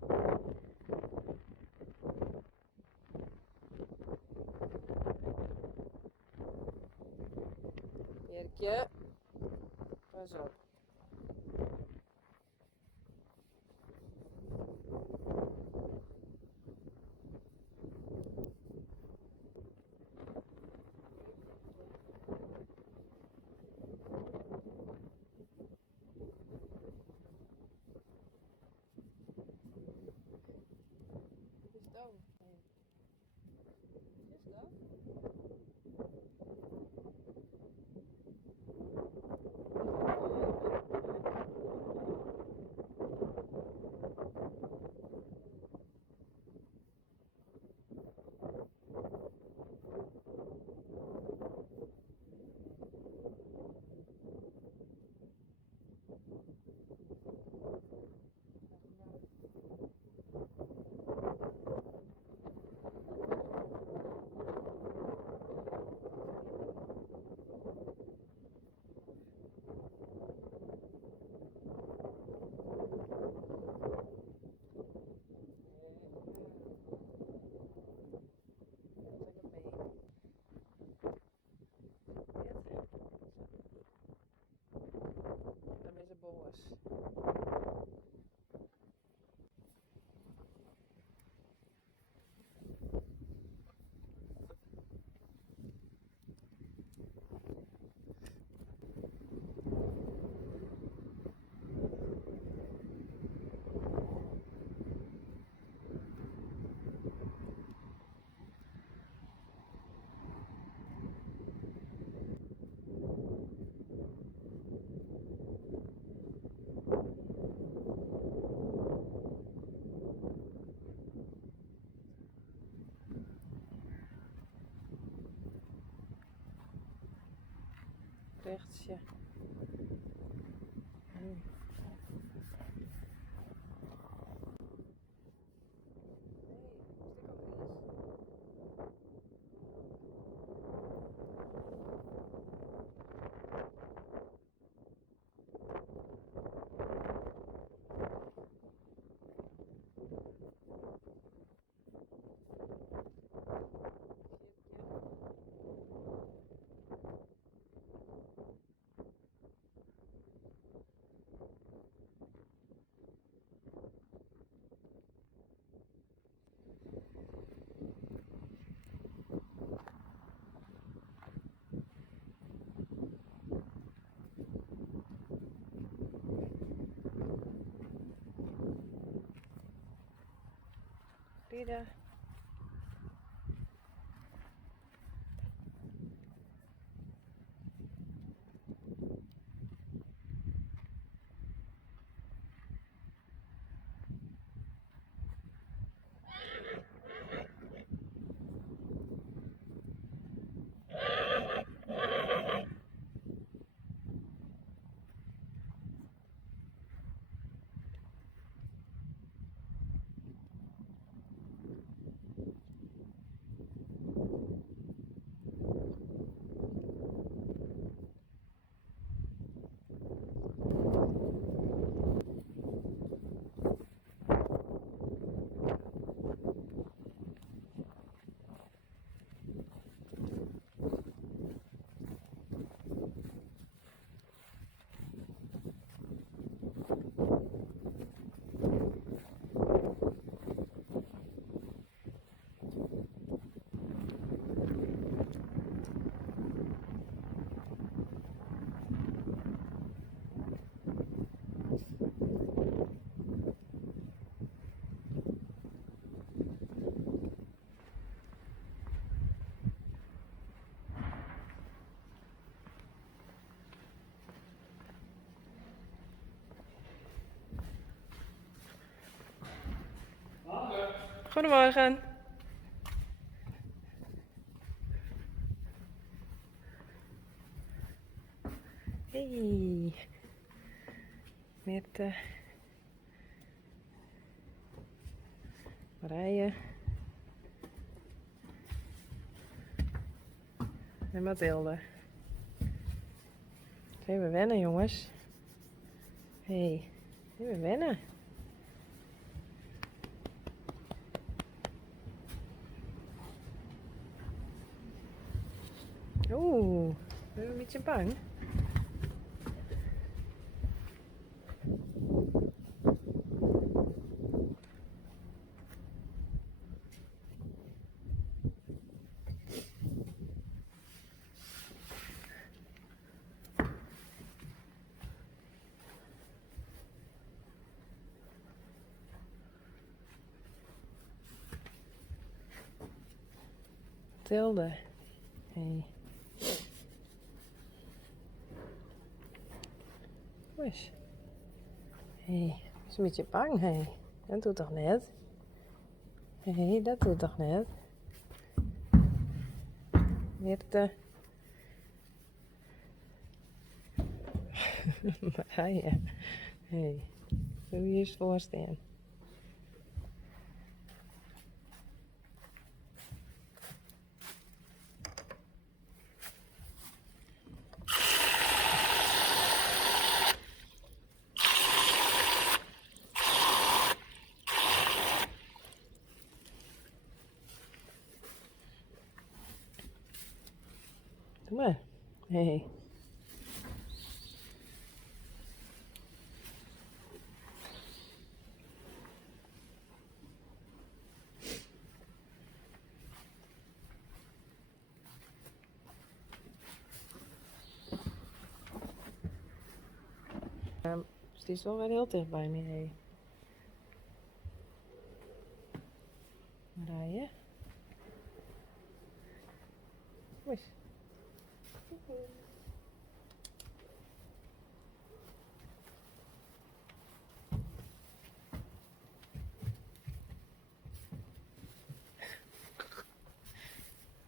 omheen. Birkje, pas op. Is dat? Is dat? Dan is het boos. Rechtsje. Rida. Goedemorgen. Hey. Met Marije. En Mathilde. Even wennen, jongens. Hey, even wennen. Oeh, ben je een beetje bang? Tilde. Hey. Hoe is? Hey, is een beetje bang, hey. Dat doet toch net? Hey, dat doet toch net? Mirte. Waar ga je? Hey, doe je eens voorstaan. Doe maar. Hey. Dus die is wel weer heel dicht bij me, hey. Waar ga je? Hoe is?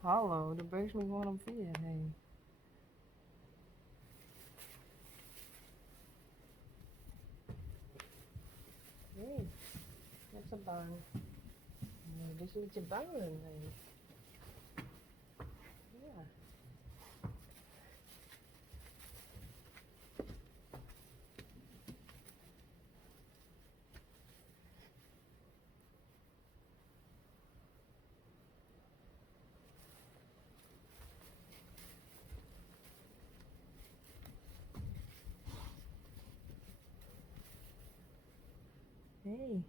Hallo, de beus me gewoon om 4, hey. Nee, net zo bang. Nee, dit is een beetje bang, nee. Ja. Hey.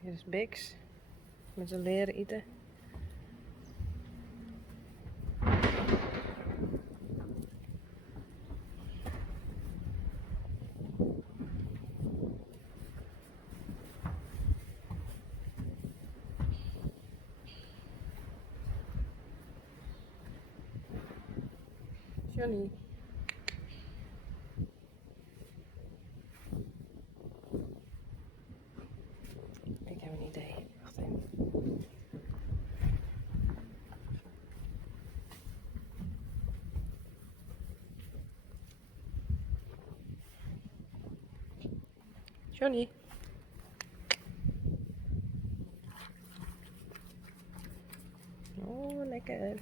Hier is Bix met zijn leren eten. Johnny. Ik heb een idee. Wacht even. Johnny. Oh, lekker.